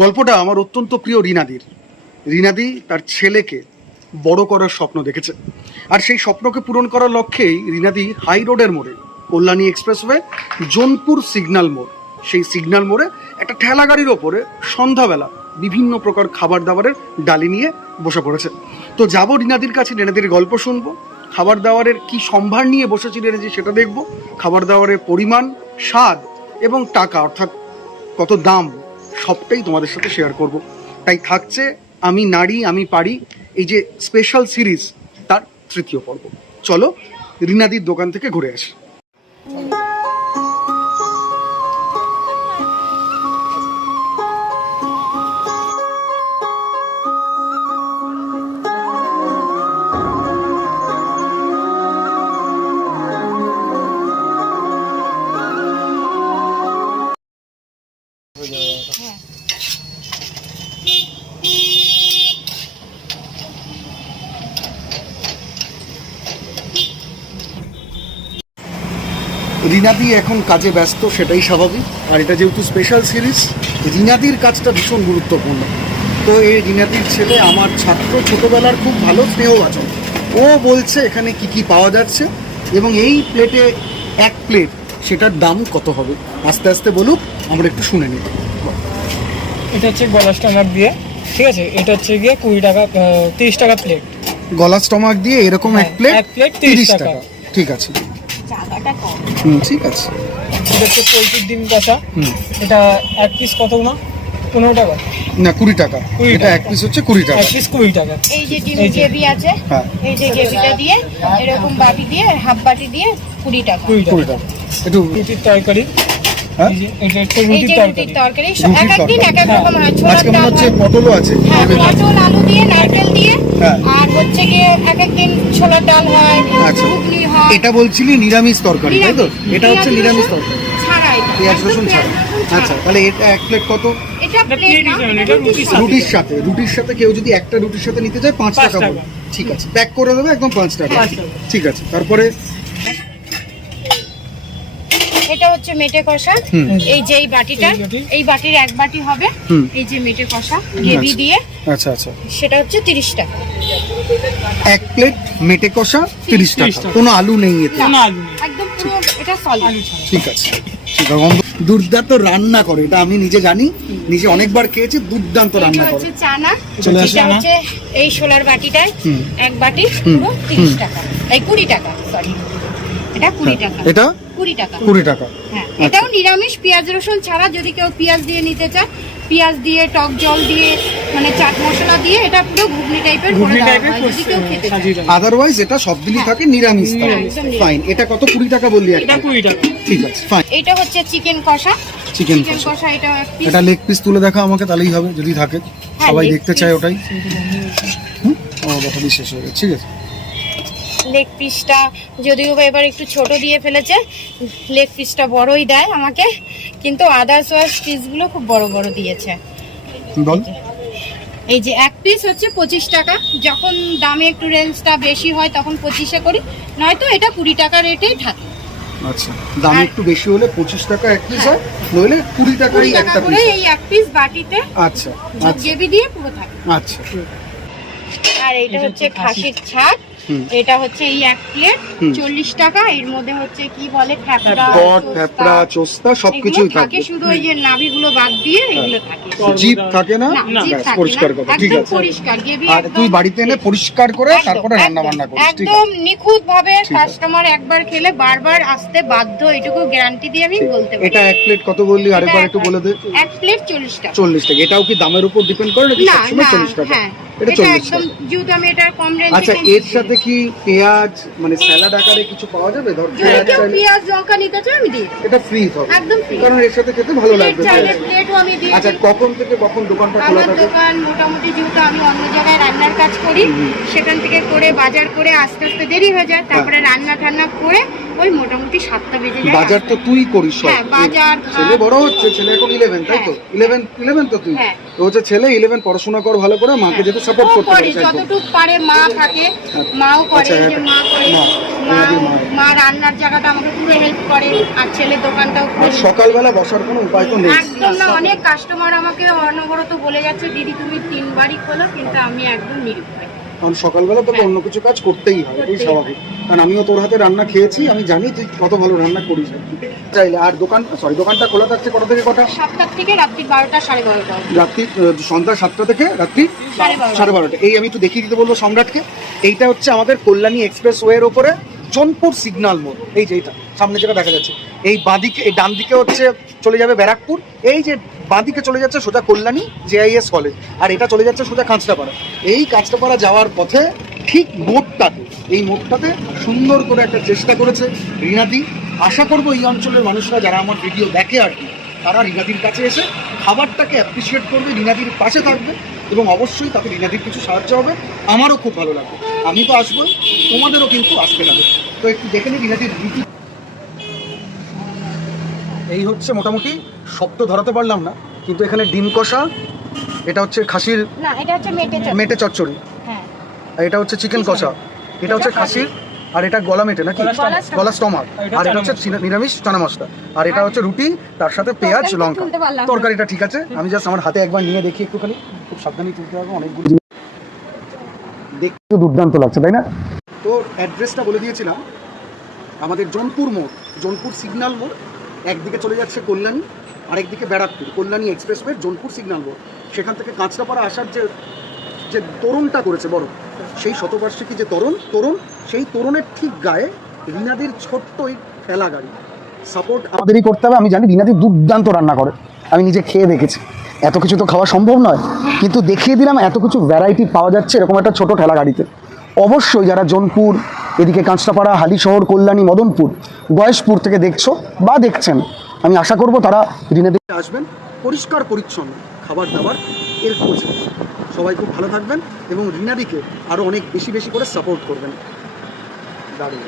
গল্পটা আমার অত্যন্ত প্রিয় রিনাদির। রিনাদি তার ছেলেকে বড় করার স্বপ্ন দেখেছে, আর সেই স্বপ্নকে পূরণ করার লক্ষ্যেই রিনাদি হাই রোডের মোড়ে, কল্যাণী এক্সপ্রেসওয়ে, জোনপুর সিগন্যাল মোড়, সেই সিগন্যাল মোড়ে একটা ঠেলা গাড়ির ওপরে সন্ধ্যাবেলা বিভিন্ন প্রকার খাবার দাবারের ডালি নিয়ে বসে পড়েছে। তো যাবো রিনাদির কাছে, রিনাদির গল্প শুনবো, খাবার দাবারের কি সম্ভার নিয়ে বসেছি রিনাদি সেটা দেখবো, খাবার দাবারের পরিমাণ, স্বাদ এবং টাকা অর্থাৎ কত দাম সবটাই তোমাদের সাথে শেয়ার করব। তাই থাকছে আমি নারী আমি পারি, এই যে স্পেশাল সিরিজ, তার তৃতীয় পর্ব। চলো রিনাদির দোকান থেকে ঘুরে আসি। রিনাদি এখন কাজে ব্যস্ত, সেটাই স্বাভাবিক। আর এটা যেহেতু স্পেশাল সিরিজ, রিনাদির কাজটা ভীষণ গুরুত্বপূর্ণ। তো এই রিনাদির ছেলে আমার ছাত্র, ছোটোবেলার খুব ভালো স্নেহভাজন। ও বলছে এখানে কি কি পাওয়া যাচ্ছে এবং এই প্লেটে এক প্লেট সেটার দাম কত হবে। আস্তে আস্তে বলুক, আমরা একটু শুনে নিই। এটা হচ্ছে গলা স্টমাক দিয়ে, ঠিক আছে। এটা হচ্ছে গিয়ে 20 টাকা, 30 টাকা প্লেট। গলা স্টমাক দিয়ে এরকম এক প্লেট 30 টাকা। ঠিক আছে, ঠিক আছে। এটা হচ্ছে পোলট্রির ডিম কষা, এটা এক পিস কত না 15 টাকা না 20 টাকা। এটা এক পিস হচ্ছে 20 টাকা। এক পিস 20 টাকা। এই যে ডিম গ্রেভি আছে, এই যে গ্রেভিটা দিয়ে এরকম বাটি দিয়ে হাফ বাটি দিয়ে 20 টাকা। 20 টাকা। একটু রুটির তরকারি, হ্যাঁ এটা হচ্ছে এই রুটির যে তরকারি। রুটির তরকারি এক এক দিন এক এক রকম হয়। ছোলার আজকে মনে ডাল হচ্ছে হয়, পটলও আছে। হ্যাঁ পটল আলু দিয়ে নারকেল দিয়ে, হ্যাঁ। আর হচ্ছে গিয়ে এক এক দিন ছোলার ডাল হয়, আচ্ছা। ঘুগনি হয়। এটা বলছিলি নিরামিষ তরকারি, তাই তো? এটা হচ্ছে নিরামিষ তরকারি, ছাড়াই, পেঁয়াজ একদম রসুন ছাড়া। পেঁয়াজ রসুন ছাড়া। আচ্ছা, তাহলে এটা এক প্লেট কত? এটা প্লেট না, এটা রুটির সাথে। রুটির সাথে কেউ যদি একটা রুটির সাথে নিতে চায় 5 টাকা বলে। ঠিক আছে, প্যাক করে দেবে একদম 5 টাকা। 5 টাকা। ঠিক আছে, তারপরে এটা হচ্ছে মেটে কষা। এই যে এই বাটিটা, এই বাটির এক বাটি হবে এই যে মেটে কষা গ্রেভি দিয়ে। আচ্ছা আচ্ছা, সেটা হচ্ছে 30 টাকা। এক প্লেট মেটে কষা 30 টাকা। কোনো আলু নেই এতে? না আলু নেই, একদম পুরো এটা সলিড। আলু ছাড়া। ঠিক আছে, ঠিক আছে। দুর্দান্ত রান্না করে, এটা আমি নিজে জানি, নিজে অনেকবার খেয়েছি। দুর্দান্ত রান্না এটা করে। হচ্ছে চানা, চলে আসে। এটা হচ্ছে এই ছোলার বাটিটায় এক বাটি পুরো 30 টাকা, এই 20 টাকা, সরি এটা 20 টাকা। এটা 20 টাকা। 20 টাকা। হ্যাঁ, এটাও নিরামিষ, পেঁয়াজ রসুন ছাড়া। যদি কেউ পেঁয়াজ দিয়ে নিতে চায়, পেঁয়াজ দিয়ে টক জল দিয়ে মানে চাট মশলা দিয়ে এটা পুরো ঘুগনি টাইপের করে ঘুগনি দেওয়া টাইপের হয় যদি কেউ খেতে চায়। সাজিয়ে দেয়। আদারওয়াইজ এটা সব দিনই থাকে নিরামিষ। নিরামিষ, একদম নিরামিষ। ফাইন। এটা কত? 20 টাকা বললি এটা একটা? 20 টাকা। ঠিক আছে, ফাইন। এটা হচ্ছে চিকেন কষা। চিকেন চিকেন কষা। কষা এটা এক পিস। এটা লেগ পিস তুলে দেখা আমাকে, তাহলেই হবে যদি থাকে। হ্যাঁ, সবাই leg দেখতে piece। চায় ওটাই। আমার কথা শেষ হয়ে গেছে। ঠিক আছে, লেগ পিসটা যদিও বা এবার একটু ছোট দিয়ে ফেলেছে, লেগ পিসটা বড়ই দেয় আমাকে, কিন্তু আদার্স পিসগুলো খুব বড় বড় দিয়েছে। বল। এই যে এক পিস হচ্ছে 25 টাকা। যখন দামে একটু রেঞ্জটা বেশি হয় তখন 25-এ করি, নয়তো এটা 20 টাকা রেটেই থাকে। আচ্ছা, দাম আর- একটু বেশি হলে 25 টাকা এক পিস হয়, নইলে 20 টাকারই 20 টাকা একটা করে পিস। এই এক পিস বাটিতে আচ্ছা আচ্ছা গ্রেভি দিয়ে পুরো থাকে। আচ্ছা। আর এটা হচ্ছে খাসির ছাক। এটা হচ্ছে এই এক প্লেট 40 টাকা। এর মধ্যে হচ্ছে কি বলে ফ্যাপড়া, বট, চোস্তা, ফ্যাপড়া, চোস্তা সবকিছুই এগুলো থাকে, থাকে। শুধু ওই যে নাভিগুলো বাদ দিয়ে এগুলো থাকে। জিপ থাকে না? না, জিপ ব্যাস, থাকে পরিষ্কার না, কথা। ঠিক একদম আছে। পরিষ্কার গ্রেভি। আর তুই বাড়িতে এনে পরিষ্কার করে তারপরে রান্না বান্না করিস। ঠিক একদম আছে, নিখুঁত ভাবে। ঠিক আছে। কাস্টমার একবার খেলে বারবার আসতে বাধ্য, এটুকু গ্যারান্টি দিয়ে আমি বলতে পারি। এটা এক প্লেট কত বললি আরেকবার একটু বলে দে। এক প্লেট 40 টাকা। 40 টাকা। এটাও কি দামের উপর ডিপেন্ড করে নাকি না সবসময় না, 40 টাকা? হ্যাঁ এটা এটা 40 একদম, টাকা। যেহেতু আমি এটা কম রেঞ্জে আচ্ছা, এর সাথে কি পেঁয়াজ মানে স্যালাড আকারে কিছু পাওয়া যাবে? ধর পেঁয়াজ কেউ চাইলে পেঁয়াজ লঙ্কা নিতে চাই আমি দিই, এটা ফ্রি হবে, একদম free। কারণ এর সাথে খেতে ভালো প্লেট লাগবে। চাইলে প্লেটও আমি দিই। আচ্ছা, কখন থেকে কখন দোকানটা খোলা আমার থাকে? দোকান মোটামুটি, যেহেতু আমি অন্য জায়গায় রান্নার কাজ করি, সেখান থেকে করে বাজার করে আস্তে আস্তে দেরি হয়ে যায়, তারপরে রান্না ঠান্না করে ওই মোটামুটি 7টা বেজে যায়। বাজার তো তুই করিস সব। হ্যাঁ, বাজার, ছেলে ঘাট। বড় হচ্ছে, ছেলে এখন 11 তাই তো? 11 তো তুই। হ্যাঁ। তো হচ্ছে ছেলে 11 পড়াশোনা কর ভালো করে, মাকে যাতে সাপোর্ট ও করতে করে পারিস একদম। যতটুকু পারে, মা থাকে, মাও করে, আচ্ছা, যে মা করে, মা, মা রান্নার জায়গাটা আমাকে পুরো হেল্প করে, আর ছেলে দোকানটাও আর করে। সকালবেলা বসার কোনো উপায় তো নেই। একদম না, অনেক কাস্টমার আমাকে অনবরত বলে যাচ্ছে দিদি তুমি 3 বারই খোলো, কিন্তু আমি একদম নিরুপায়। কারণ সকালবেলা তোকে অন্য কিছু কাজ করতেই হয়, এটাই স্বাভাবিক। কারণ আমিও তোর হাতে রান্না খেয়েছি, আমি জানি তুই কত ভালো রান্না করিস আর কি। চাইলে আর দোকানটা খোলা থাকছে কটা থেকে কটা? 7টা থেকে রাত্রি 12টা 12:30। রাত্রি সন্ধ্যা 7টা থেকে রাত্রি 12:30। এই আমি একটু দেখিয়ে দিতে বলবো সম্রাটকে। এইটা হচ্ছে আমাদের কল্যাণী এক্সপ্রেস ওয়ের ওপরে জোনপুর সিগন্যাল মোড়। এই যে এইটা সামনে যেটা দেখা যাচ্ছে, এই বাঁদিকে, এই ডান দিকে হচ্ছে চলে যাবে ব্যারাকপুর, এই যে বাঁদিকে চলে যাচ্ছে সোজা কল্যাণী JIS কলেজ, আর এটা চলে যাচ্ছে সোজা কাঁচরাপাড়া। এই কাঁচরাপাড়া যাওয়ার পথে ঠিক মোড়টাতে, এই মোড়টাতে সুন্দর করে একটা চেষ্টা করেছে রিনাদি। আশা করবো এই অঞ্চলের মানুষরা যারা আমার ভিডিও দেখে আর কি, তারা রিনাদির কাছে এসে খাবারটাকে অ্যাপ্রিসিয়েট করবে, রিনাদির পাশে থাকবে, এবং অবশ্যই তাতে রিনাদির কিছু সাহায্য হবে। আমারও খুব ভালো লাগবে, আমি তো আসবো, তোমাদেরও কিন্তু আসতে হবে। তো একটু দেখে নিই রিনাদির রুটি। এই হচ্ছে মোটামুটি, সব তো ধরাতে পারলাম না, কিন্তু এখানে ডিম কষা, এটা হচ্ছে খাসির না, এটা হচ্ছে মেটে চচ্চড়ি, হ্যাঁ, আর এটা হচ্ছে চিকেন কষা, এটা হচ্ছে খাসির, আর এটা গলা মেটে নাকি গলা স্টমাক, আর এটা হচ্ছে নিরামিষ চানা মশলা, আর এটা হচ্ছে রুটি, তার সাথে পেঁয়াজ লঙ্কা। তুলতে পারলাম না। তরকারিটা ঠিক আছে, আমি জাস্ট আমার হাতে একবার নিয়ে দেখি একটুখানি, খুব সাবধানে তুলতে হবে, অনেকগুলো জিনিস দেখতে দুর্দান্ত লাগছে তাই না? তো অ্যাড্রেসটা বলে দিয়েছিলাম, আমাদের জোনপুর মোড়, জোনপুর সিগন্যাল মোড়, একদিকে চলে যাচ্ছে কল্যাণী, আরেকদিকে ব্যারাকপুর, কল্যাণী এক্সপ্রেসওয়ে জোনপুর সিগন্যাল মোড়। সেখান থেকে কাঁচরাপাড়া আসার যে তোরণটা করেছে বড়, সেই শতবার্ষিকী যে তোরণ, সেই তোরণের ঠিক গায়ে রিনাদির ছোট্ট এই ঠেলা গাড়ি। সাপোর্ট আমাদেরই করতে হবে। আমি জানি রিনাদি দুর্দান্ত রান্না করে, আমি নিজে খেয়ে দেখেছি। এত কিছু তো খাওয়া সম্ভব নয়, কিন্তু দেখিয়ে দিলাম এত কিছু ভ্যারাইটি পাওয়া যাচ্ছে এরকম একটা ছোট ঠেলা গাড়িতে। অবশ্যই যারা জোনপুর, এদিকে কাঁচরাপাড়া, হালিশহর, কল্যাণী, মদনপুর, গয়েশপুর থেকে দেখছো বা দেখছেন, আমি আশা করব তারা রিনাদি আসবেন। পরিষ্কার পরিচ্ছন্ন খাবার দাবার এর খোঁজে। সবাই খুব ভালো থাকবেন এবং রিনাদিকে আরও অনেক বেশি বেশি করে সাপোর্ট করবেন। দারুণ।